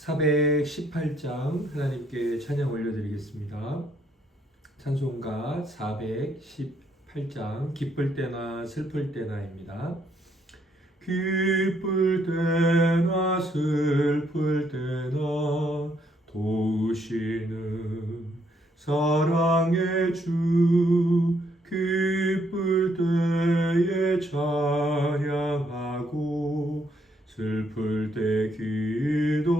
418장 하나님께 찬양 올려드리겠습니다. 찬송가 418장 기쁠 때나 슬플 때나입니다. 기쁠 때나 슬플 때나 도우시는 사랑의 주, 기쁠 때에 찬양하고 슬플 때 기도합니다.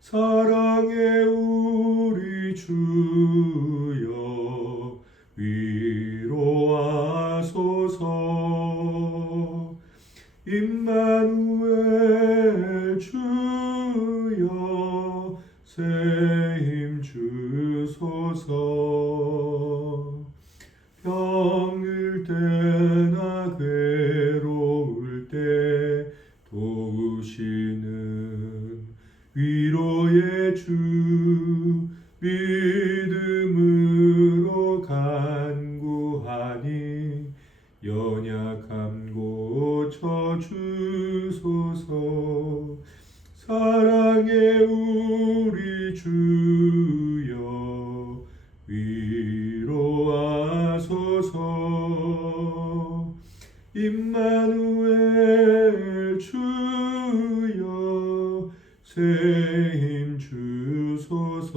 사랑의 우리 주여 위로하소서. 임마누엘 주여 새 힘 주소서. 병일 때나 괴로울 때 도우시는 위로의 주, 믿음으로 간구하니 연약함 고쳐주소서. 사랑의 우리 주여 위로하소서. 임마누엘 주여 새 힘 주소서.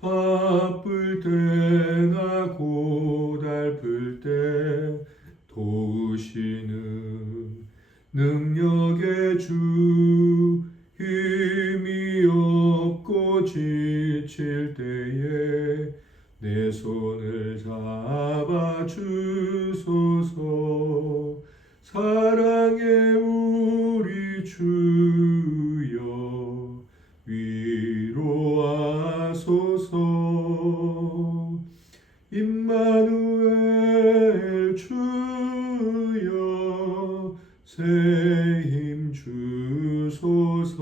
바쁠 때나 고달플 때 도우시는 능력의 주, 힘이 없고 지칠 때에 내 손을 잡아 주소서. 사랑의 우리 주여 위로하소서. 임마누엘 주여 새 힘 주소서.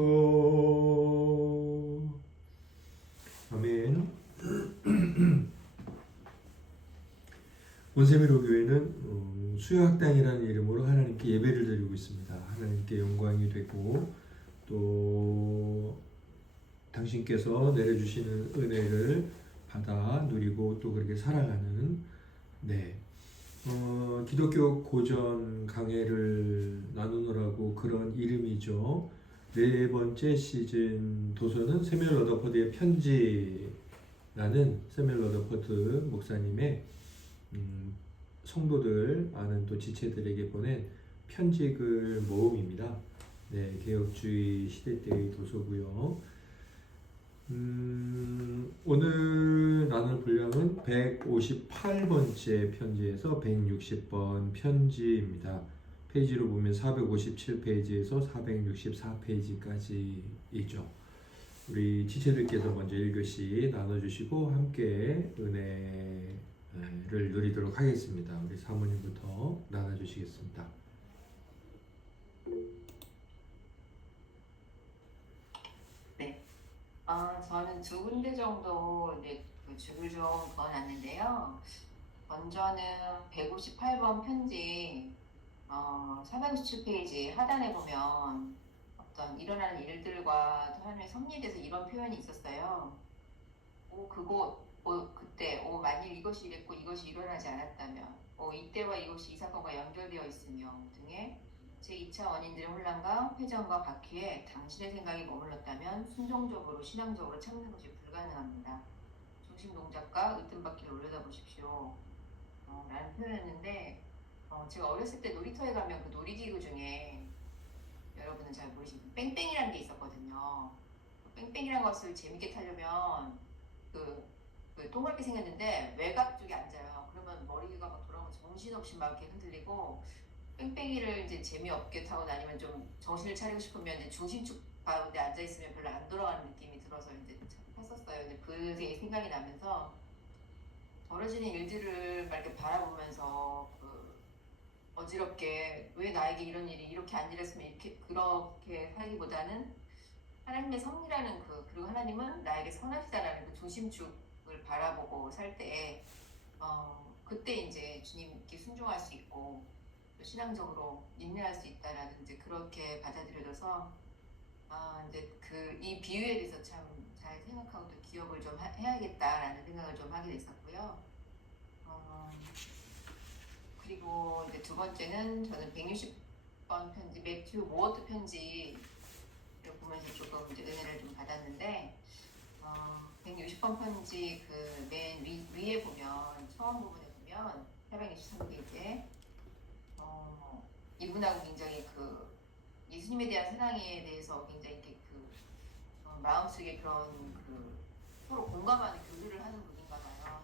아멘. 온세미로 교회는 수요학당이라는 이름으로 하나님께 예배를 드리고 있습니다. 하나님께 영광이 되고 또 당신께서 내려주시는 은혜를 받아 누리고 또 그렇게 살아가는 기독교 고전 강해를 나누느라고 그런 이름이죠. 네 번째 시즌 도서는 세뮤엘 러더퍼드의 편지라는 세뮤엘 러더퍼드 목사님의 성도들 많은 또 지체들에게 보낸 편지글 모음입니다. 개혁주의 시대 때의 도서고요. 오늘 나눌 분량은 158번째 편지에서 160번 편지입니다. 페이지로 보면 457페이지에서 464페이지까지이죠. 우리 지체들께서 먼저 1교시 나눠주시고 함께 은혜를 누리도록 하겠습니다. 우리 사모님부터 나눠주시겠습니다. 저는 두 군데 정도 이제 그 줄을 좀 그어놨는데요. 먼저는 158번 편지 467페이지 하단에 보면 어떤 일어나는 일들과 하나님의 섭리에 대해서 이런 표현이 있었어요. 그때 만일 이것이 이랬고 이것이 일어나지 않았다면 이때와 이것이 이 사건과 연결되어 있으며 등의 제2차 원인들의 혼란과 회전과 바퀴에 당신의 생각이 머물렀다면 순종적으로 신앙적으로 참는 것이 불가능합니다. 중심 동작과 으뜸바퀴를 올려다보십시오. 라는 표현이었는데 제가 어렸을 때 놀이터에 가면 그 놀이기구 중에 여러분은 잘 모르시는 뺑뺑이라는 게 있었거든요. 뺑뺑이라는 것을 재밌게 타려면 그 동그랗게 생겼는데 외곽 쪽에 앉아요. 그러면 머리가 막 돌아오면 정신없이 막 이렇게 흔들리고 뺑뺑이를 이제 재미없게 타고 다니면 좀 정신을 차리고 싶으면 이제 중심축 가운데 앉아 있으면 별로 안 돌아가는 느낌이 들어서 이제 했었어요. 근데 그게 생각이 나면서 벌어지는 일들을 막 이렇게 바라보면서 어지럽게 왜 나에게 이런 일이 이렇게 안 일했으면 이렇게 그렇게 살기보다는 하나님의 섭리라는 그리고 하나님은 나에게 선하시다라는 그 중심축을 바라보고 살 때 그때 이제 주님께 순종할 수 있고 신앙적으로 인내할 수 있다라는 이제 그렇게 받아들여져서 이제 그 이 비유에 대해서 참 잘 생각하고 또 기억을 좀 해야겠다라는 생각을 좀 하게 됐었고요. 어, 그리고 이제 두 번째는 저는 160번 편지 매튜 모어트 편지를 보면서 조금 이제 은혜를 좀 받았는데 160번 편지 그 맨 위에 보면 처음 부분에 보면 463페이지에 이분하고 굉장히 그 예수님에 대한 사랑에 대해서 굉장히 이렇게 그 마음속에 그런 그 서로 공감하는 교류를 하는 분인가 봐요.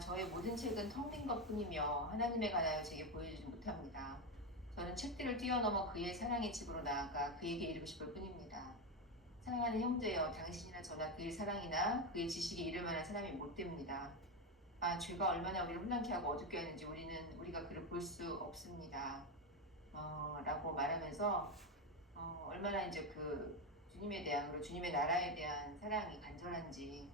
저의 모든 책은 텅 빈 것뿐이며 하나님에 관하여 제게 보여주지 못합니다. 저는 책들을 뛰어넘어 그의 사랑의 집으로 나아가 그에게 이르고 싶을 뿐입니다. 사랑하는 형제여, 당신이나 저나 그의 사랑이나 그의 지식에 이를 만한 사람이 못 됩니다. 죄가 얼마나 우리를 혼란케 하고 어둡게 하는지 우리가 그를 볼 수 없습니다. 라고 말하면서 얼마나 이제 그 주님에 대한 그리고 주님의 나라에 대한 사랑이 간절한지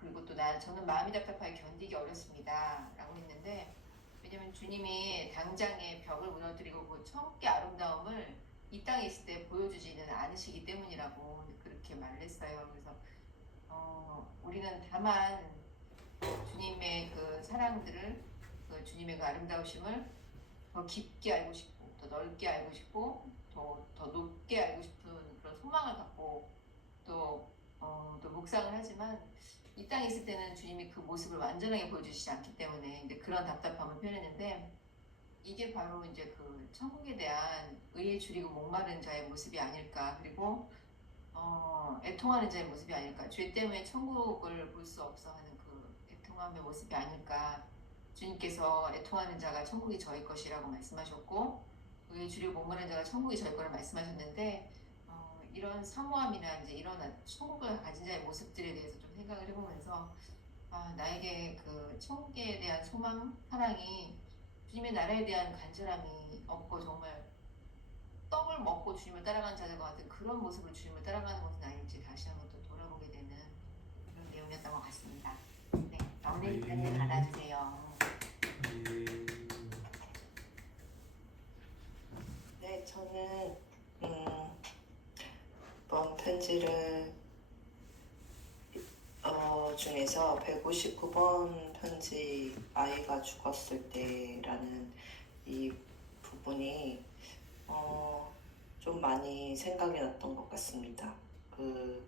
그리고 또 저는 마음이 답답하여 견디기 어렵습니다. 라고 했는데 왜냐면 주님이 당장의 벽을 무너뜨리고 그 천국의 아름다움을 이 땅에 있을 때 보여주지는 않으시기 때문이라고 그렇게 말을 했어요. 그래서 우리는 다만 주님의 그 사랑들을 그 주님의 그 아름다우심을 더 깊게 알고 싶고 더 넓게 알고 싶고 더 높게 알고 싶은 그런 소망을 갖고 또 묵상을 하지만 이 땅에 있을 때는 주님이 그 모습을 완전하게 보여주시지 않기 때문에 이제 그런 답답함을 표현했는데 이게 바로 이제 그 천국에 대한 의에 줄이고 목마른 자의 모습이 아닐까 그리고 애통하는 자의 모습이 아닐까 죄 때문에 천국을 볼 수 없어 하는 그 애통함의 모습이 아닐까 주님께서 애통하는 자가 천국이 저희 것이라고 말씀하셨고 의에 줄이고 목마른 자가 천국이 저희 거라 말씀하셨는데 이런 사모함이나 이제 이런 천국을 가진 자의 모습들에 대해서 좀 생각을 해보면서 나에게 그 천국에 대한 소망, 사랑이 주님의 나라에 대한 간절함이 없고 정말 떡을 먹고 주님을 따라가는 자들과 같은 그런 모습으로 주님을 따라가는 것은 아닐지 다시 한번 또 돌아보게 되는 그런 내용이었던 것 같습니다. 네, 은혜 받아주세요. 네, 저는 이번 편지를 중에서 159번 편지 아이가 죽었을 때라는 이 부분이 좀 많이 생각이 났던 것 같습니다. 그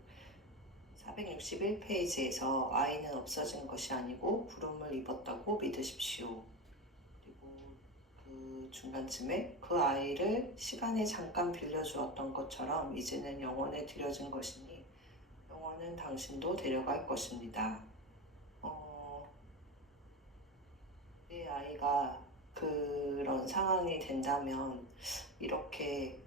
461페이지에서 아이는 없어진 것이 아니고 부름을 입었다고 믿으십시오. 그리고 그 중간쯤에 그 아이를 시간에 잠깐 빌려주었던 것처럼 이제는 영원에 들여진 것이니 영원은 당신도 데려갈 것입니다. 내 아이가 그런 상황이 된다면 이렇게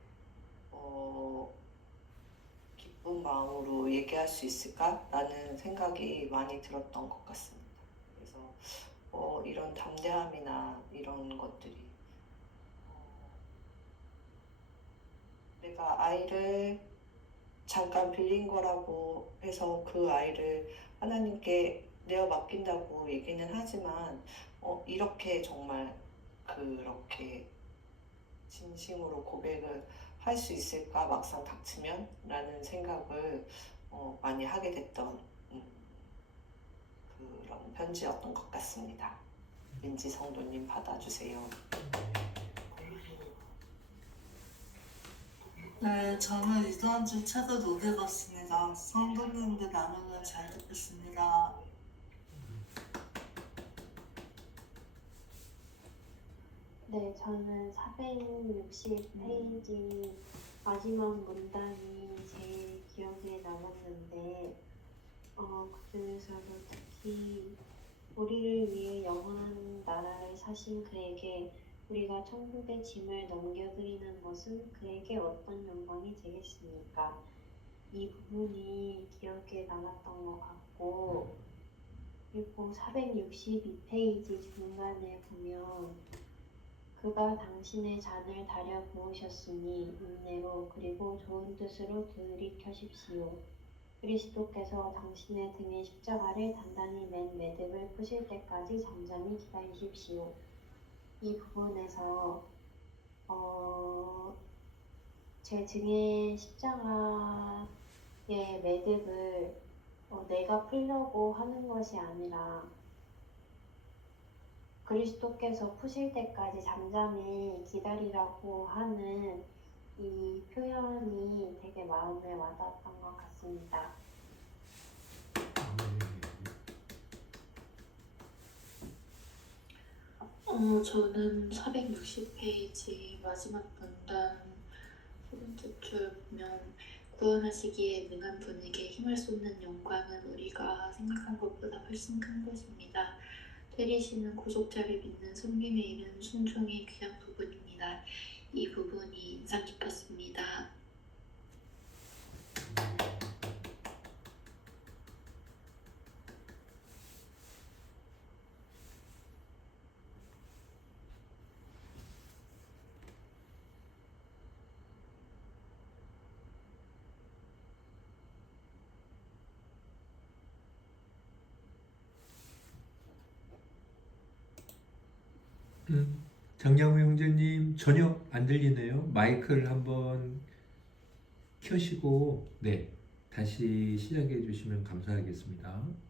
기쁜 마음으로 얘기할 수 있을까? 라는 생각이 많이 들었던 것 같습니다. 그래서 이런 담대함이나 이런 것들이 내가 아이를 잠깐 빌린 거라고 해서 그 아이를 하나님께 내어 맡긴다고 얘기는 하지만 이렇게 정말 그렇게 진심으로 고백을 할 수 있을까 막상 닥치면 라는 생각을 많이 하게 됐던 그런 편지였던 것 같습니다. 민지 성도님 받아주세요. 네, 저는 이번 주 책을 못 읽었습니다. 성도님들 나누면 잘 듣겠습니다. 네, 저는 460페이지 마지막 문단이 제일 기억에 남았는데 그중에서도 특히 우리를 위해 영원한 나라를 사신 그에게 우리가 천국의 짐을 넘겨드리는 것은 그에게 어떤 영광이 되겠습니까? 이 부분이 기억에 남았던 것 같고 그리고 462페이지 중간에 보면 그가 당신의 잔을 다려 부으셨으니 인내로 그리고 좋은 뜻으로 들이켜십시오. 그리스도께서 당신의 등에 십자가를 단단히 맨 매듭을 푸실 때까지 잠잠히 기다리십시오. 이 부분에서 제 등에 십자가의 매듭을 내가 풀려고 하는 것이 아니라 그리스도께서 푸실 때까지 잠잠히 기다리라고 하는 이 표현이 되게 마음에 와닿았던 것 같습니다. 저는 460페이지 마지막 문단 세 번째 줄 보면 구원하시기에 능한 분에게 힘을 쏟는 영광은 우리가 생각한 것보다 훨씬 큰 것입니다. 때리시는 구속자를 믿는 섬김에 이르는 순종의 귀한 부분입니다. 이 부분이 인상 깊었습니다. 장양호 형제님 전혀 안 들리네요. 마이크를 한번 켜시고 네 다시 시작해 주시면 감사하겠습니다.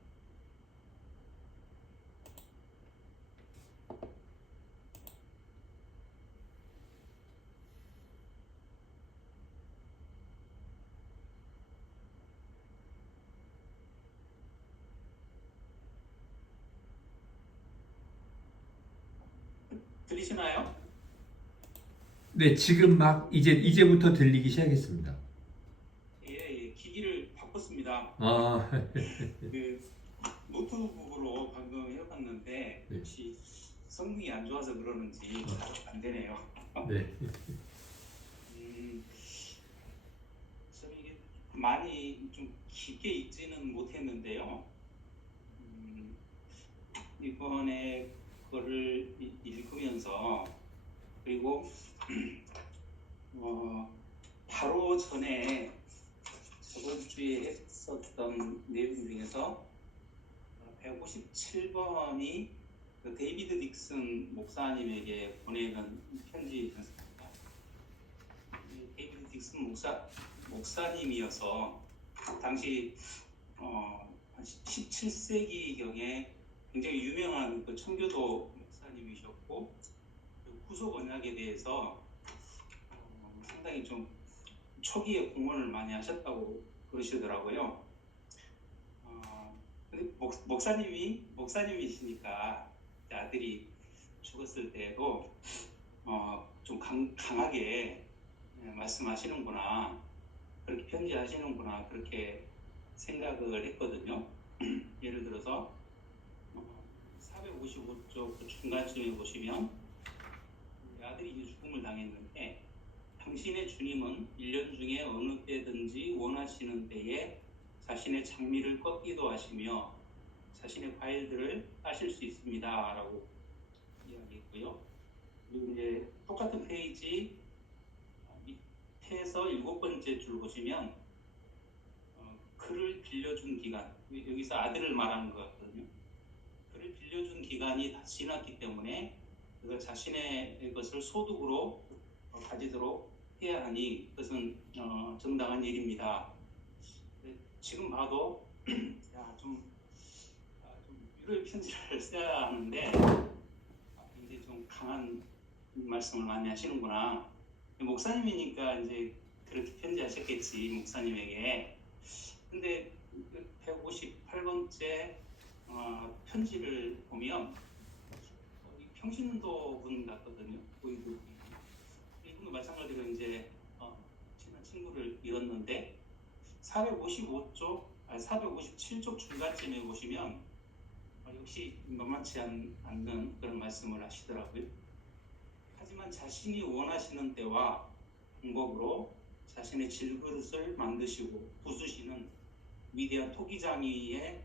들리시나요? 네 지금 막 이제부터 들리기 시작했습니다. 예, 기기를 바꿨습니다. 아 그 노트북으로 방금 해봤는데 네. 혹시 성능이 안 좋아서 그러는지 잘 안 되네요. 네. 저 이게 많이 좀 깊게 읽지는 못했는데요. 이번에 그거를 읽으면서 그리고 바로 전에 저번 주에 했었던 내용 중에서 157번이 그 데이비드 딕슨 목사님에게 보내는 편지였습니다. 데이비드 딕슨 목사님이어서 당시 17세기경에 굉장히 유명한 그 청교도 목사님이셨고 구속 언약에 대해서 상당히 좀 초기에 공헌을 많이 하셨다고 그러시더라고요. 근데 목사님이시니까 아들이 죽었을 때에도 좀 강하게 말씀하시는구나, 그렇게 편지하시는구나, 그렇게 생각을 했거든요. 예를 들어서 455쪽 그 중간쯤에 보시면 아들이 이제 죽음을 당했는데 당신의 주님은 1년 중에 어느 때든지 원하시는 때에 자신의 장미를 꺾기도 하시며 자신의 과일들을 따실 수 있습니다 라고 이야기했고요. 그리고 이제 똑같은 페이지 밑에서 7번째 줄 보시면 그를 빌려준 기간, 여기서 아들을 말하는 것 같거든요. 그를 빌려준 기간이 다 지났기 때문에 그가 자신의 것을 소득으로 가지도록 해야 하니 그것은 정당한 일입니다. 지금 봐도 좀 위로의 편지를 써야 하는데 굉장히 좀 강한 말씀을 많이 하시는구나. 목사님이니까 이제 그렇게 편지하셨겠지, 목사님에게. 근데 158번째 편지를 보면 평신도 분 같거든요. 이분도 마찬가지로 이제 친한 친구를 잃었는데 457쪽 중간쯤에 보시면 역시 만만치 않는 그런 말씀을 하시더라고요. 하지만 자신이 원하시는 때와 방법으로 자신의 질그릇을 만드시고 부수시는 위대한 토기장이의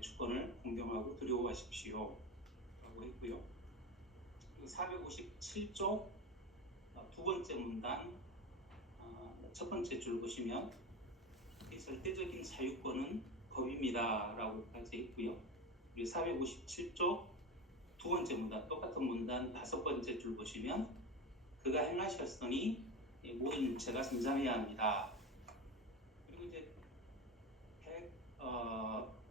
주권을 공경하고 두려워하십시오 라고 했고요. 457쪽 두 번째 문단 첫 번째 줄 보시면 절대적인 자유권은 법입니다 라고 까지 했고요. 그리고 457쪽 두 두 번째 문단, 똑같은 문단 다섯 번째 줄 보시면 그가 행하셨으니 모든 육체가 잠잠해야 합니다. 그리고 이제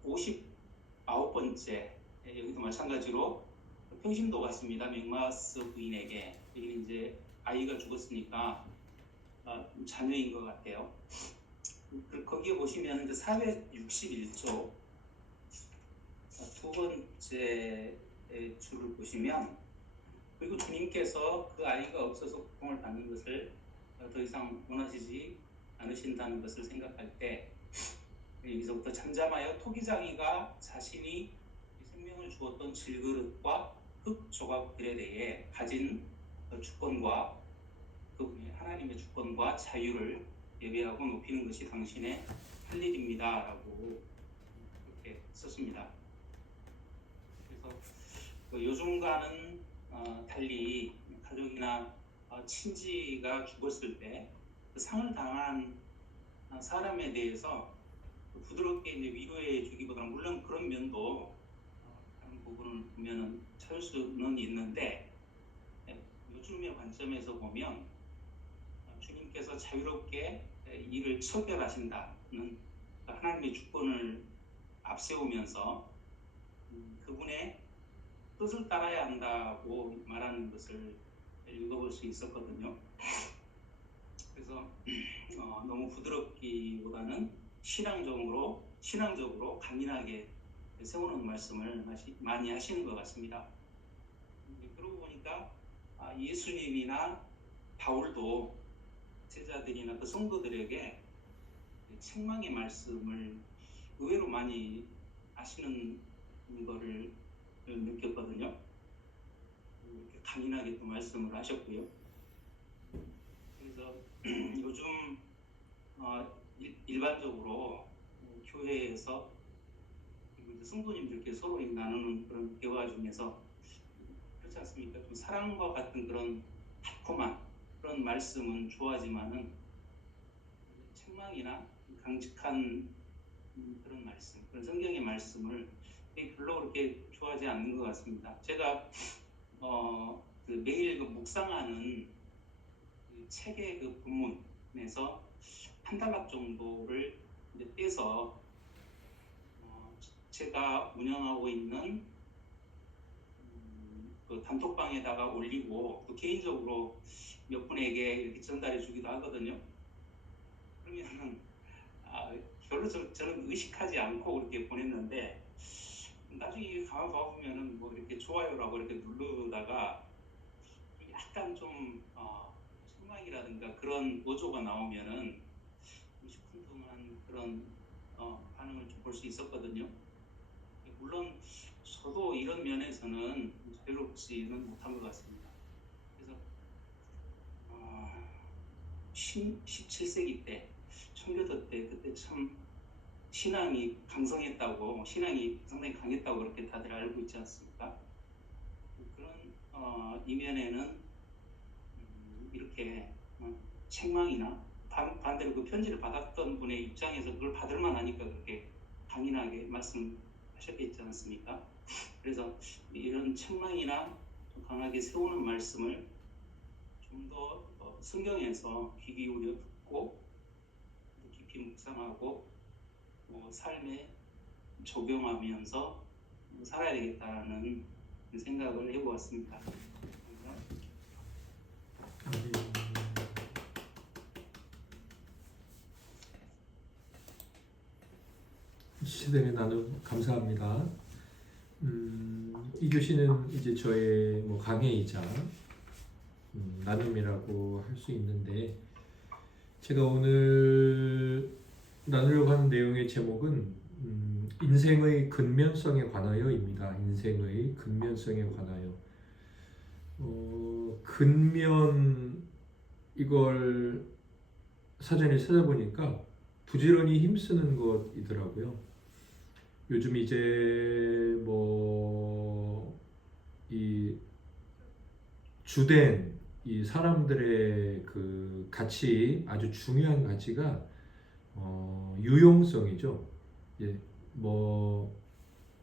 159번째 여기도 마찬가지로 평신도 같습니다. 맥마스 부인에게 여기는 이제 아이가 죽었으니까 자녀인 것 같아요. 거기에 보시면 이제 461조 두 번째 줄을 보시면 그리고 주님께서 그 아이가 없어서 고통을 받는 것을 더 이상 원하시지 않으신다는 것을 생각할 때 여기서부터 잠잠하여 토기장이가 자신이 생명을 주었던 질그릇과 흙 조각들에 대해 가진 주권과 그분의 하나님의 주권과 자유를 예배하고 높이는 것이 당신의 할 일입니다 라고 그렇게 썼습니다. 그래서 요즘과는 달리 가족이나 친지가 죽었을 때 그 상을 당한 사람에 대해서 부드럽게 이제 위로해 주기보다는 물론 그런 면도 다른 부분을 보면은 찾을 수는 있는데 요즘의 관점에서 보면 주님께서 자유롭게 일을 처결하신다는 하나님의 주권을 앞세우면서 그분의 뜻을 따라야 한다고 말하는 것을 읽어볼 수 있었거든요. 그래서 너무 부드럽기보다는 신앙적으로 강인하게 세우는 말씀을 많이 하시는 것 같습니다. 그러고 보니까 예수님이나 바울도 제자들이나 그 성도들에게 책망의 말씀을 의외로 많이 하시는 거를 느꼈거든요. 이렇게 강인하게 또 말씀을 하셨고요. 그래서 요즘 일반적으로 교회에서 그리고 이제 성도님들께 서로 나누는 그런 대화 중에서 그렇지 않습니까? 좀 사랑과 같은 그런 달콤한 그런 말씀은 좋아하지만은 책망이나 강직한 그런 말씀, 그런 성경의 말씀을 별로 그렇게 좋아하지 않는 것 같습니다. 제가 매일 묵상하는 그 책의 그 본문에서 한 단락 정도를 이제 떼서 제가 운영하고 있는 그 단톡방에다가 올리고 또 개인적으로 몇 분에게 이렇게 전달해 주기도 하거든요. 그러면은 별로 저는 의식하지 않고 그렇게 보냈는데 나중에 가만 봐보면은 뭐 이렇게 좋아요라고 이렇게 누르다가 약간 좀 책망이라든가 그런 어조가 나오면은 시큰둥한 그런 반응을 좀 볼 수 있었거든요. 물론 저도 이런 면에서는 자유롭지는 못한 것 같습니다. 그래서 17세기 때 청교도 때 그때 참 신앙이 강성했다고, 신앙이 상당히 강했다고 그렇게 다들 알고 있지 않습니까? 그런 이면에는 이렇게 책망이나 반대로 그 편지를 받았던 분의 입장에서 그걸 받을 만하니까 그렇게 강인하게 말씀하셨겠지 않습니까? 그래서 이런 책망이나 강하게 세우는 말씀을 좀 더 성경에서 귀 기울여 듣고 깊이 묵상하고 삶에 적용하면서 살아야 되겠다는 생각을 해보았습니다. 시대의 나눔 감사합니다. 이 교시는 이제 저의 강해이자 나눔이라고 할 수 있는데, 제가 오늘 나누려고 하는 내용의 제목은 인생의 근면성에 관하여입니다. 인생의 근면성에 관하여. 근면, 이걸 사전에 찾아보니까 부지런히 힘쓰는 것이더라고요. 요즘 이제 이 주된 이 사람들의 그 가치, 아주 중요한 가치가 유용성이죠.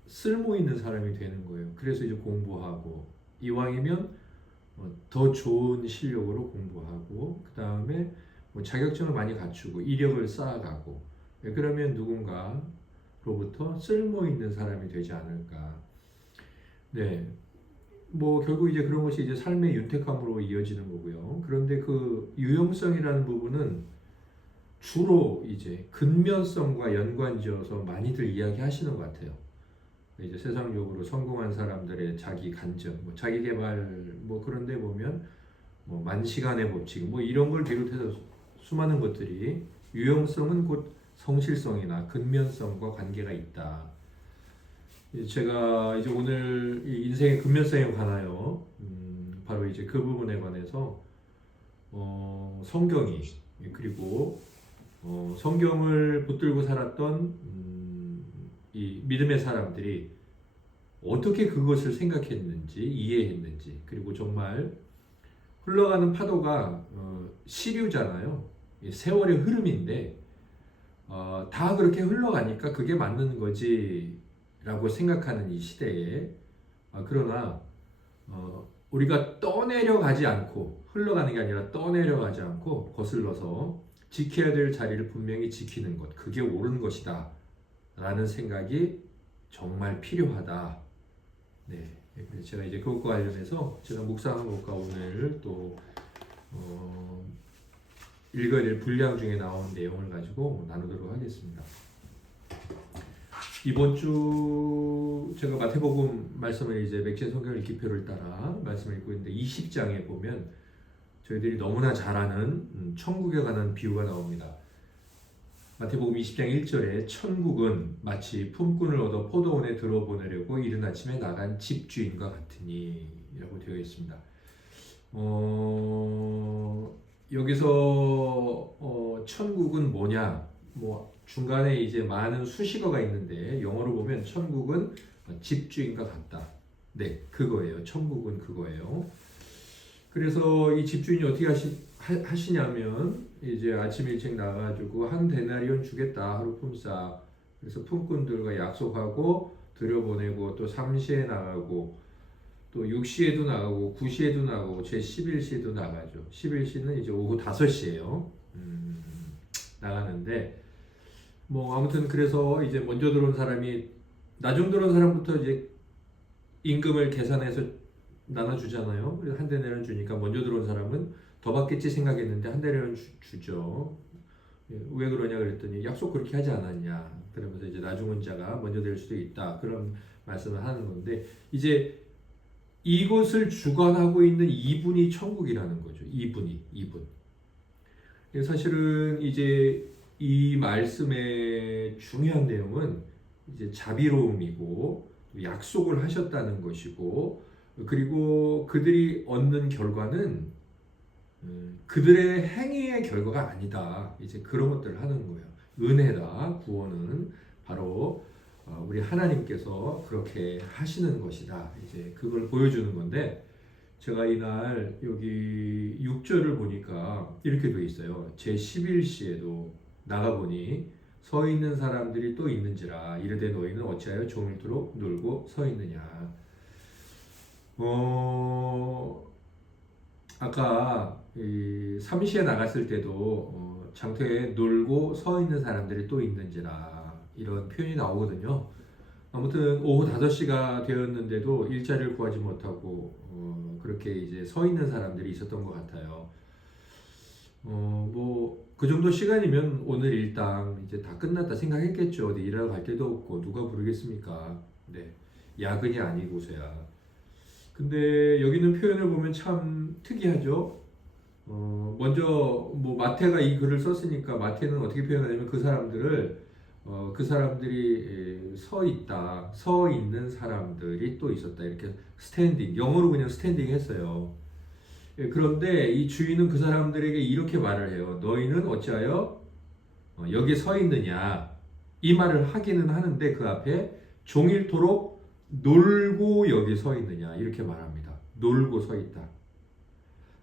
쓸모 있는 사람이 되는 거예요. 그래서 이제 공부하고 이왕이면 더 좋은 실력으로 공부하고 그 다음에 뭐 자격증을 많이 갖추고 이력을 쌓아가고 그러면 누군가로부터 쓸모 있는 사람이 되지 않을까. 네, 뭐 결국 이제 그런 것이 이제 삶의 윤택함으로 이어지는 거고요. 그런데 그 유용성이라는 부분은 주로 이제 근면성과 연관지어서 많이들 이야기하시는 것 같아요. 이제 세상적으로 성공한 사람들의 자기 간증, 뭐 자기 개발 뭐 그런데 보면 뭐 만시간의 법칙 뭐 이런 걸 비롯해서 수많은 것들이 유용성은 곧 성실성이나 근면성과 관계가 있다. 제가 이제 오늘 이 인생의 근면성에 관하여 바로 이제 그 부분에 관해서 성경이 그리고 성경을 붙들고 살았던 이 믿음의 사람들이 어떻게 그것을 생각했는지 이해했는지 그리고 정말 흘러가는 파도가 시류잖아요. 세월의 흐름인데 다 그렇게 흘러가니까 그게 맞는 거지 라고 생각하는 이 시대에 그러나 우리가 떠내려가지 않고 흘러가는 게 아니라 떠내려가지 않고 거슬러서 지켜야 될 자리를 분명히 지키는 것 그게 옳은 것이다 라는 생각이 정말 필요하다. 네, 그래서 제가 이제 그것과 관련해서 제가 묵상한 것과 오늘 또 읽어야 될 분량 중에 나온 내용을 가지고 나누도록 하겠습니다. 이번 주 제가 마태복음 말씀을 이제 맥주 성경 읽기표를 따라 말씀을 읽고 있는데 20장에 보면 저희들이 너무나 잘 아는 천국에 관한 비유가 나옵니다. 마태복음 20장 1절에 천국은 마치 품꾼을 얻어 포도원에 들어보내려고 이른 아침에 나간 집주인과 같으니 라고 되어 있습니다. 여기서 천국은 뭐냐? 뭐 중간에 이제 많은 수식어가 있는데 영어로 보면 천국은 집주인과 같다. 네, 그거예요. 천국은 그거예요. 그래서 이 집주인이 어떻게 하시냐면 이제 아침 일찍 나가지고 한 데나리온 주겠다 하루 품삯. 그래서 품꾼들과 약속하고 들여보내고 또 3시에 나가고 또 6시에도 나가고 9시에도 나가고 제 11시에도 나가죠. 11시는 이제 오후 5시에요. 나가는데 뭐 아무튼 그래서 이제 먼저 들어온 사람이 나중 들어온 사람부터 이제 임금을 계산해서 나눠주잖아요. 그래서 한 데나리온 주니까 먼저 들어온 사람은 더 받겠지 생각했는데 한 데나리온 주죠. 왜 그러냐 그랬더니 약속 그렇게 하지 않았냐. 그러면서 이제 나중 온 자가 먼저 될 수도 있다. 그런 말씀을 하는 건데 이제 이곳을 주관하고 있는 이분이 천국이라는 거죠. 이분. 사실은 이제 이 말씀의 중요한 내용은 이제 자비로움이고 약속을 하셨다는 것이고 그리고 그들이 얻는 결과는 그들의 행위의 결과가 아니다. 이제 그런 것들을 하는 거예요. 은혜다. 구원은 바로 우리 하나님께서 그렇게 하시는 것이다. 이제 그걸 보여주는 건데 제가 이날 여기 6절을 보니까 이렇게 되어 있어요. 제 11시에도 나가보니 서 있는 사람들이 또 있는지라 이르되 너희는 어찌하여 종일토록 놀고 서 있느냐. 아까 이 3시에 나갔을 때도 장터에 놀고 서 있는 사람들이 또 있는지라 이런 표현이 나오거든요. 아무튼 오후 5시가 되었는데도 일자리를 구하지 못하고 그렇게 이제 서 있는 사람들이 있었던 것 같아요. 뭐 그 정도 시간이면 오늘 일당 이제 다 끝났다 생각했겠죠. 어디 일하러 갈 데도 없고 누가 부르겠습니까? 네, 야근이 아니고서야. 근데 여기는 표현을 보면 참 특이하죠. 먼저 뭐 마태가 이 글을 썼으니까 마태는 어떻게 표현하냐면 그 사람들이 서 있다, 서 있는 사람들이 또 있었다 이렇게 스탠딩, 영어로 그냥 스탠딩 했어요. 그런데 이 주인은 그 사람들에게 이렇게 말을 해요. 너희는 어찌하여 여기 서 있느냐 이 말을 하기는 하는데 그 앞에 종일토록 놀고 여기 서 있느냐 이렇게 말합니다. 놀고 서 있다.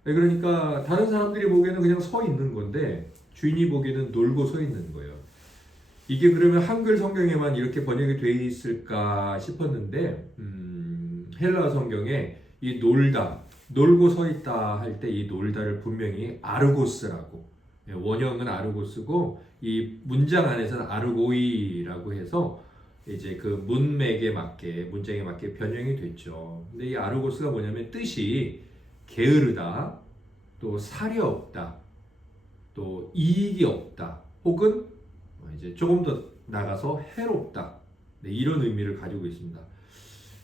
그러니까 다른 사람들이 보기에는 그냥 서 있는 건데 주인이 보기에는 놀고 서 있는 거예요. 이게 그러면 한글 성경에만 이렇게 번역이 돼 있을까 싶었는데 헬라 성경에 이 놀다, 놀고 서 있다 할 때 이 놀다를 분명히 아르고스라고, 원형은 아르고스고 이 문장 안에서는 아르고이라고 해서 이제 그 문맥에 맞게, 문장에 맞게 변형이 됐죠. 근데 이 아르고스가 뭐냐면 뜻이 게으르다, 또 사려 없다, 또 이익이 없다, 혹은 이제 조금 더 나가서 해롭다, 네, 이런 의미를 가지고 있습니다.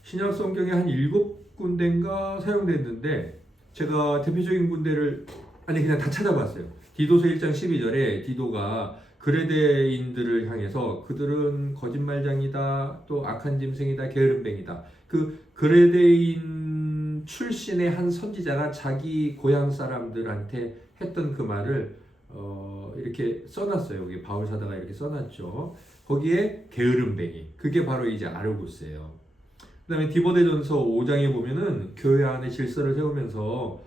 신약 성경에 한 7군데인가 사용됐는데 제가 대표적인 군데를 그냥 다 찾아봤어요. 디도서 1장 12절에 디도가 그레데인들을 향해서 그들은 거짓말장이다, 또 악한 짐승이다, 게으름뱅이다. 그 그레데인 출신의 한 선지자가 자기 고향 사람들한테 했던 그 말을 이렇게 써놨어요. 여기 바울 사도가 이렇게 써놨죠. 거기에 게으름뱅이, 그게 바로 이제 아르고스예요. 그 다음에 디모데전서 5장에 보면은 교회 안에 질서를 세우면서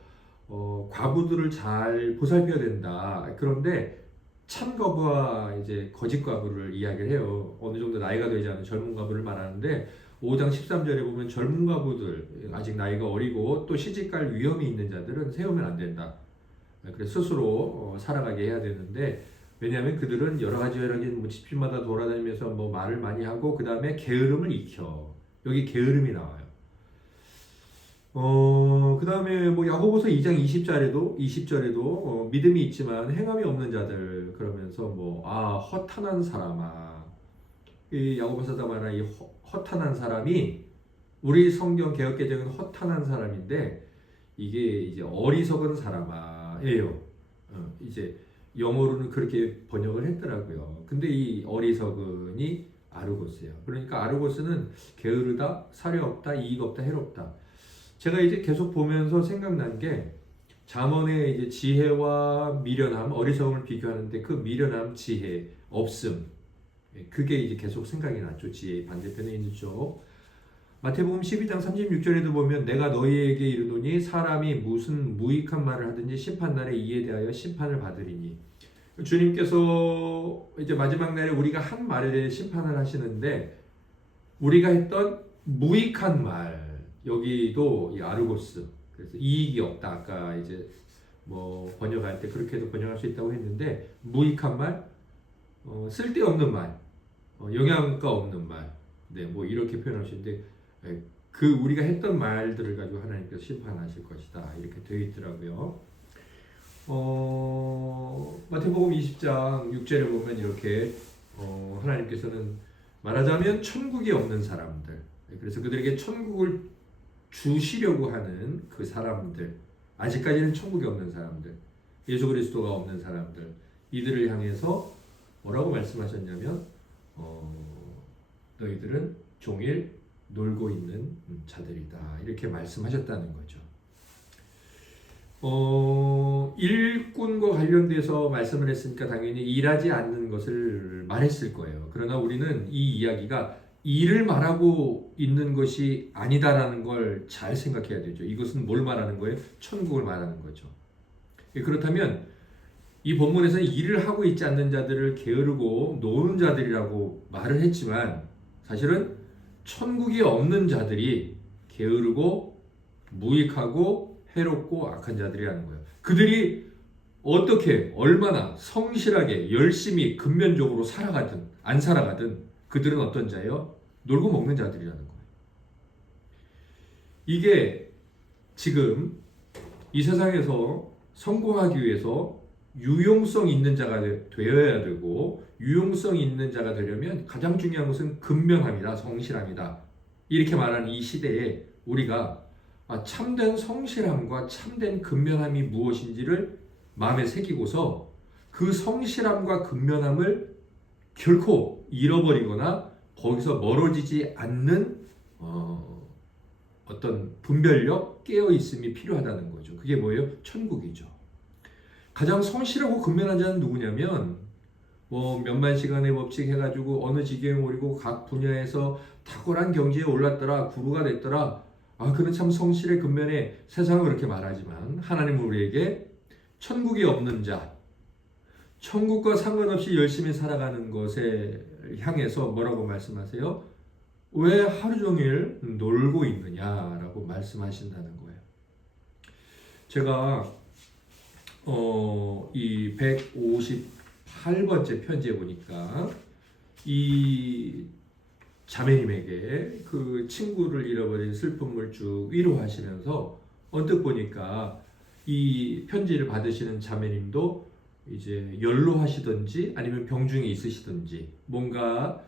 과부들을 잘 보살펴야 된다. 그런데 참 과부와 이제 거짓 과부를 이야기를 해요. 어느 정도 나이가 되지 않은 젊은 과부를 말하는데 5장 13절에 보면 젊은 과부들, 아직 나이가 어리고 또 시집갈 위험이 있는 자들은 세우면 안 된다. 그래서 스스로 살아가게 해야 되는데, 왜냐하면 그들은 여러 가지 집집마다 돌아다니면서 뭐 말을 많이 하고 그 다음에 게으름을 익혀. 여기 게으름이 나와요. 그 다음에 뭐 야고보서 2장 20절에도 믿음이 있지만 행함이 없는 자들, 그러면서 허탄한 사람아. 이 야고보서다 말하는 이 허탄한 사람이 우리 성경 개역개정은 허탄한 사람인데 이게 이제 어리석은 사람아예요. 이제 영어로는 그렇게 번역을 했더라고요. 근데 이 어리석은이 아르고스예요. 그러니까 아르고스는 게으르다, 사려 없다, 이익 없다, 해롭다. 제가 이제 계속 보면서 생각난 게 잠언의 이제 지혜와 미련함, 어리석음을 비교하는데 그 미련함, 지혜, 없음, 그게 이제 계속 생각이 났죠. 지혜의 반대편에 있는 쪽. 마태복음 12장 36절에도 보면 내가 너희에게 이르노니 사람이 무슨 무익한 말을 하든지 심판날에 이에 대하여 심판을 받으리니. 주님께서 이제 마지막 날에 우리가 한 말에 대해 심판을 하시는데 우리가 했던 무익한 말, 여기도 이 아르고스, 그래서 이익이 없다. 아까 이제 뭐 번역할 때 그렇게도 번역할 수 있다고 했는데 무익한 말, 쓸데없는 말, 영양가 없는 말, 네, 뭐 이렇게 표현할 수 있는데 그 우리가 했던 말들을 가지고 하나님께서 심판하실 것이다, 이렇게 되어 있더라고요. 마태복음 20장 6절에 보면 이렇게 하나님께서는 말하자면 천국이 없는 사람들, 그래서 그들에게 천국을 주시려고 하는 그 사람들, 아직까지는 천국이 없는 사람들, 예수 그리스도가 없는 사람들, 이들을 향해서 뭐라고 말씀하셨냐면 너희들은 종일 놀고 있는 자들이다, 이렇게 말씀하셨다는 거죠. 일꾼과 관련돼서 말씀을 했으니까 당연히 일하지 않는 것을 말했을 거예요. 그러나 우리는 이 이야기가 일을 말하고 있는 것이 아니다라는 걸 잘 생각해야 되죠. 이것은 뭘 말하는 거예요? 천국을 말하는 거죠. 그렇다면 이 본문에서는 일을 하고 있지 않는 자들을 게으르고 노는 자들이라고 말을 했지만 사실은 천국이 없는 자들이 게으르고 무익하고 해롭고 악한 자들이라는 거예요. 그들이 어떻게 얼마나 성실하게 열심히 근면적으로 살아가든 안 살아가든 그들은 어떤 자예요? 놀고 먹는 자들이라는 거예요. 이게 지금 이 세상에서 성공하기 위해서 유용성 있는 자가 되어야 되고, 유용성 있는 자가 되려면 가장 중요한 것은 근면함이다, 성실함이다, 이렇게 말하는 이 시대에 우리가 참된 성실함과 참된 근면함이 무엇인지를 마음에 새기고서 그 성실함과 근면함을 결코 잃어버리거나 거기서 멀어지지 않는 어떤 분별력, 깨어있음이 필요하다는 거죠. 그게 뭐예요? 천국이죠. 가장 성실하고 근면한 자는 누구냐면 몇만 시간의 법칙 해가지고 어느 지경에 오르고 각 분야에서 탁월한 경지에 올랐더라, 구루가 됐더라, 그는 참 성실의 근면에 세상은 그렇게 말하지만 하나님은 우리에게 천국이 없는 자, 천국과 상관없이 열심히 살아가는 것에 향해서 뭐라고 말씀하세요? 왜 하루 종일 놀고 있느냐라고 말씀하신다는 거예요. 제가 이 158번째 편지에 보니까 이 자매님에게 그 친구를 잃어버린 슬픔을 쭉 위로하시면서 언뜻 보니까 이 편지를 받으시는 자매님도 이제 연로하시든지 아니면 병중에 있으시든지 뭔가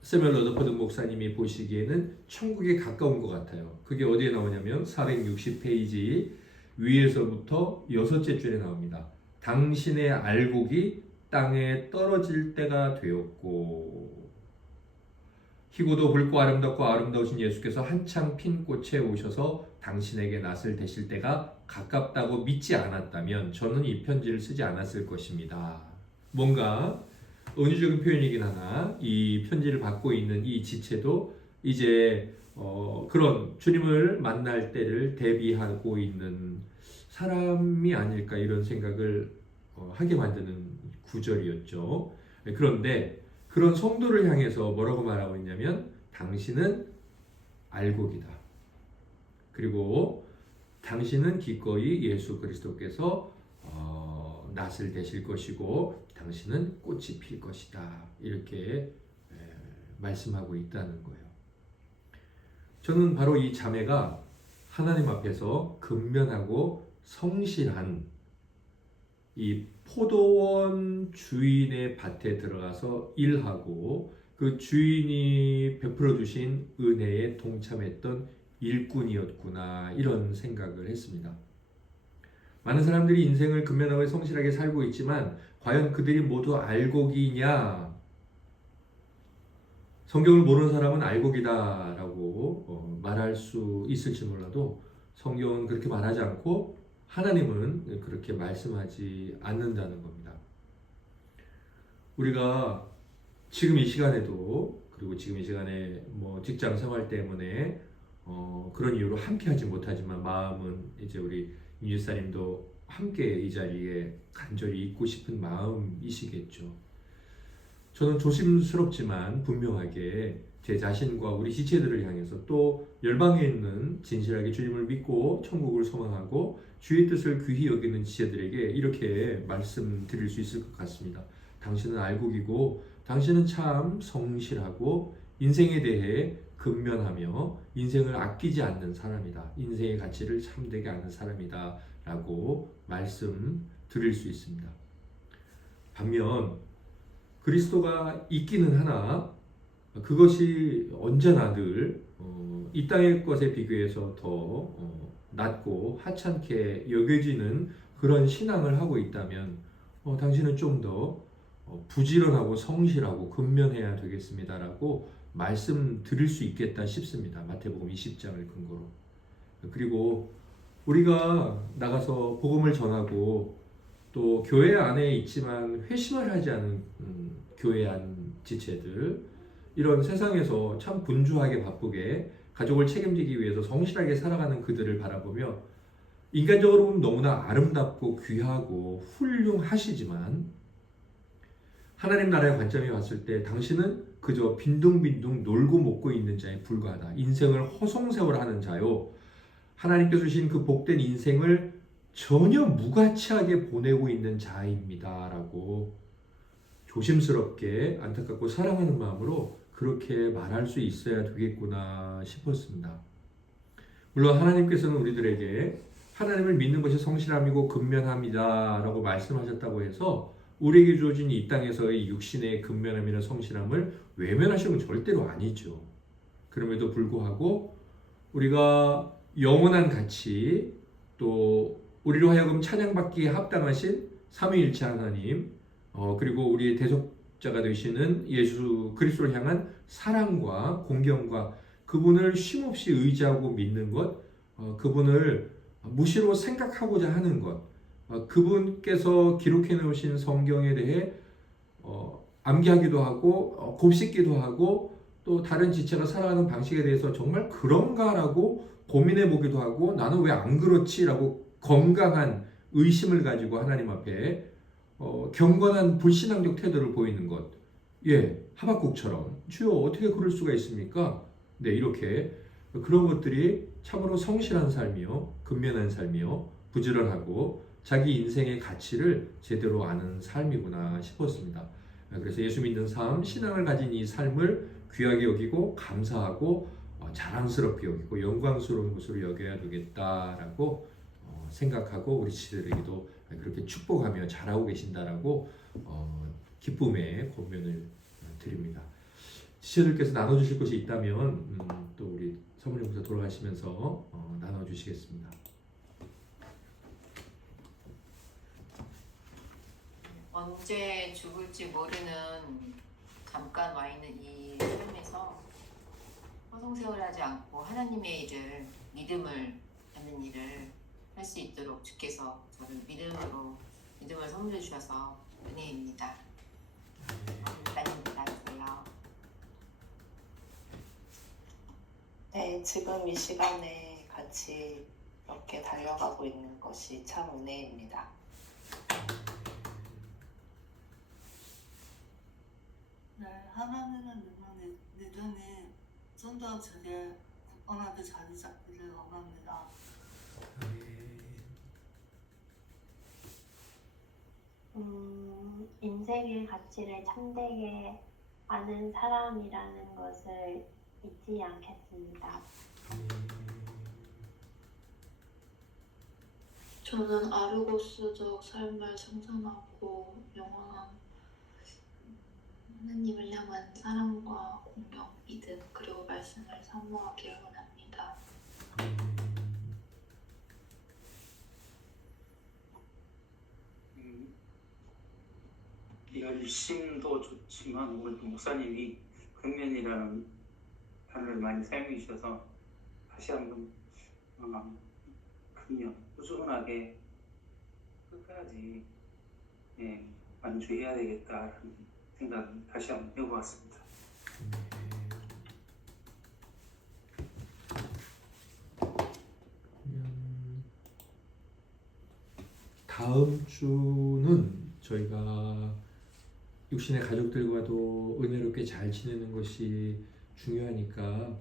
세멜 러더퍼드 목사님이 보시기에는 천국에 가까운 것 같아요. 그게 어디에 나오냐면 460페이지 위에서부터 6째 줄에 나옵니다. 당신의 알곡이 땅에 떨어질 때가 되었고 희고도 붉고 아름답고 아름다우신 예수께서 한창 핀 꽃에 오셔서 당신에게 낫을 대실 때가 가깝다고 믿지 않았다면 저는 이 편지를 쓰지 않았을 것입니다. 뭔가 은유적인 표현이긴 하나 이 편지를 받고 있는 이 지체도 이제 그런 주님을 만날 때를 대비하고 있는 사람이 아닐까 이런 생각을 하게 만드는 구절이었죠. 그런데 그런 성도를 향해서 뭐라고 말하고 있냐면 당신은 알곡이다. 그리고 당신은 기꺼이 예수 그리스도께서 낫을 대실 것이고 당신은 꽃이 필 것이다. 이렇게 말씀하고 있다는 거예요. 저는 바로 이 자매가 하나님 앞에서 근면하고 성실한 이 포도원 주인의 밭에 들어가서 일하고 그 주인이 베풀어 주신 은혜에 동참했던 일꾼이었구나 이런 생각을 했습니다. 많은 사람들이 인생을 근면하고 성실하게 살고 있지만 과연 그들이 모두 알곡이냐? 성경을 모르는 사람은 알곡이다라고 말할 수 있을지 몰라도 성경은 그렇게 말하지 않고 하나님은 그렇게 말씀하지 않는다는 겁니다. 우리가 지금 이 시간에도 그리고 지금 이 시간에 뭐 직장 생활 때문에 그런 이유로 함께하지 못하지만 마음은 이제 우리 임지사님도 함께 이 자리에 간절히 있고 싶은 마음이시겠죠. 저는 조심스럽지만 분명하게 제 자신과 우리 지체들을 향해서 또 열방에 있는 진실하게 주님을 믿고 천국을 소망하고 주의 뜻을 귀히 여기는 지체들에게 이렇게 말씀드릴 수 있을 것 같습니다. 당신은 알곡이고 당신은 참 성실하고 인생에 대해 근면하며 인생을 아끼지 않는 사람이다. 인생의 가치를 참되게 아는 사람이다. 라고 말씀드릴 수 있습니다. 반면 그리스도가 있기는 하나 그것이 언제나 늘 이 땅의 것에 비교해서 더 낮고 하찮게 여겨지는 그런 신앙을 하고 있다면 당신은 좀 더 부지런하고 성실하고 근면해야 되겠습니다라고 말씀드릴 수 있겠다 싶습니다. 마태복음 20장을 근거로. 그리고 우리가 나가서 복음을 전하고 또 교회 안에 있지만 회심을 하지 않은 교회 안 지체들 이런 세상에서 참 분주하게 바쁘게 가족을 책임지기 위해서 성실하게 살아가는 그들을 바라보며 인간적으로 보면 너무나 아름답고 귀하고 훌륭하시지만 하나님 나라의 관점에 봤을 때 당신은 그저 빈둥빈둥 놀고 먹고 있는 자에 불과하다. 인생을 허송세월하는 자요. 하나님께서 주신 그 복된 인생을 전혀 무가치하게 보내고 있는 자입니다. 라고 조심스럽게 안타깝고 사랑하는 마음으로 그렇게 말할 수 있어야 되겠구나 싶었습니다. 물론 하나님께서는 우리들에게 하나님을 믿는 것이 성실함이고 근면함이다 라고 말씀하셨다고 해서 우리에게 주어진 이 땅에서의 육신의 근면함이나 성실함을 외면하시는 건 절대로 아니죠. 그럼에도 불구하고 우리가 영원한 가치 또 우리로 하여금 찬양받기에 합당하신 삼위일체 하나님 그리고 우리의 대속자가 되시는 예수 그리스도를 향한 사랑과 공경과 그분을 쉼없이 의지하고 믿는 것 그분을 무시로 생각하고자 하는 것 그분께서 기록해 놓으신 성경에 대해 암기하기도 하고 곱씹기도 하고 또 다른 지체가 살아가는 방식에 대해서 정말 그런가라고 고민해 보기도 하고 나는 왜 안 그렇지라고 건강한 의심을 가지고 하나님 앞에 경건한 불신앙적 태도를 보이는 것. 예, 하박국처럼 주여 어떻게 그럴 수가 있습니까? 네, 이렇게 그런 것들이 참으로 성실한 삶이요, 근면한 삶이요, 부지런하고 자기 인생의 가치를 제대로 아는 삶이구나 싶었습니다. 그래서 예수 믿는 삶, 신앙을 가진 이 삶을 귀하게 여기고 감사하고 자랑스럽게 여기고 영광스러운 것으로 여겨야 되겠다라고 생각하고 우리 지체들에게도 그렇게 축복하며 잘하고 계신다라고 기쁨의 권면을 드립니다. 지체들께서 나눠주실 것이 있다면 또 우리 사모님 목사 돌아가시면서 나눠주시겠습니다. 언제 죽을지 모르는 잠깐 와 있는 이 삶에서 허송세월하지 않고 하나님의 일을 믿음을 갖는 일을 할 수 있도록 주께서 저를 믿음을 선물해 주셔서 은혜입니다. 하나님 받으세요. 네, 지금 이 시간에 같이 이렇게 달려가고 있는 것이 참 은혜입니다. 네, 하나님을 믿는 믿음이 좀 더 제게 굳건하게 자리 잡기를 원합니다. 인생의 가치를 참되게 아는 사람이라는 것을 잊지 않겠습니다. 저는 아르고스적 삶을 청산하고 영원한 하나님을 향한 사랑과 공경, 믿음, 그리고 말씀을 사모하기를 원합니다. 열심도 좋지만 오늘 목사님이 근면이라는 단어를 많이 사용해 주셔서 다시 한번 근면, 꾸준하게 끝까지 완주해야 되겠다라는 생각을 다시 한번 해보았습니다. 다음 주는 저희가 육신의 가족들과도 은혜롭게 잘 지내는 것이 중요하니까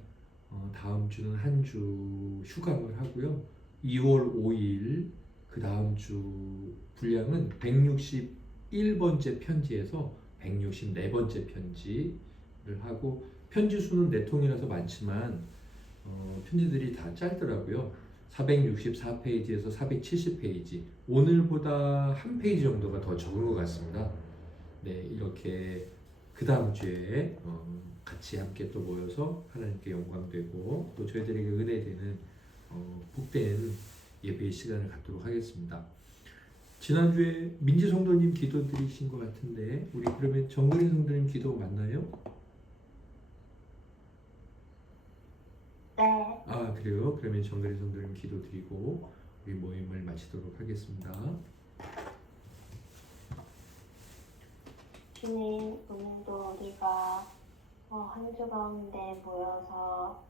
다음 주는 한 주 휴강을 하고요. 2월 5일 그 다음 주 분량은 161번째 편지에서 164번째 편지를 하고 편지 수는 4통이라서 많지만 편지들이 다 짧더라고요. 464페이지에서 470페이지 오늘보다 한 페이지 정도가 더 적은 것 같습니다. 네, 이렇게 그 다음 주에 같이 함께 또 모여서 하나님께 영광되고 또 저희들에게 은혜되는 복된 예배의 시간을 갖도록 하겠습니다. 지난주에 민지 성도님 기도 드리신 것 같은데 우리 그러면 정근희 성도님 기도 맞나요? 네. 아 그래요? 그러면 정근희 성도님 기도 드리고 우리 모임을 마치도록 하겠습니다. 주님, 오늘도 우리가 한 주 가운데 모여서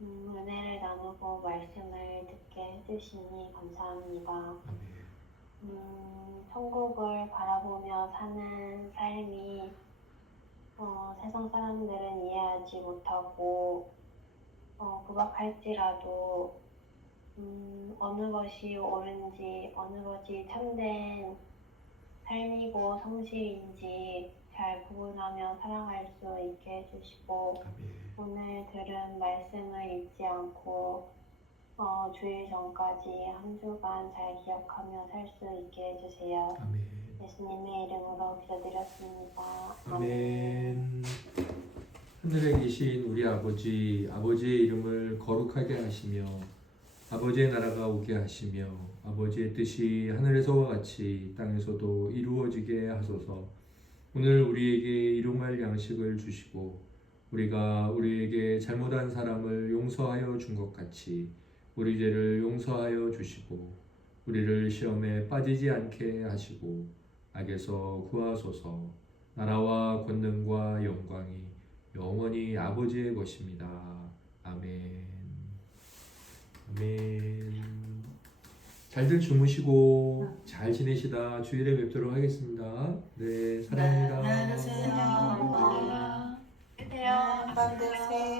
은혜를 나누고 말씀을 듣게 해주시니 감사합니다. 천국을 바라보며 사는 삶이 세상 사람들은 이해하지 못하고 구박할지라도 어느 것이 옳은지 어느 것이 참된 삶이고 성실인지 잘 구분하며 살아갈 수 있게 해주시고 오늘 들은 말씀을 잊지 않고 주일 전까지 한 주간 잘 기억하며 살 수 있게 해주세요. 아멘. 예수님의 이름으로 기도드렸습니다. 아멘. 하늘에 계신 우리 아버지, 아버지의 이름을 거룩하게 하시며 아버지의 나라가 오게 하시며 아버지의 뜻이 하늘에서와 같이 땅에서도 이루어지게 하소서. 오늘 우리에게 일용할 양식을 주시고 우리가 우리에게 잘못한 사람을 용서하여 준 것 같이 우리 죄를 용서하여 주시고 우리를 시험에 빠지지 않게 하시고 악에서 구하소서. 나라와 권능과 영광이 영원히 아버지의 것입니다. 아멘. 아멘. 잘들 주무시고 잘 지내시다 주일에 뵙도록 하겠습니다. 네, 사랑합니다. 네, 안녕히 계세요. 감사합니다. 안녕히 계세요. 밤 되세요.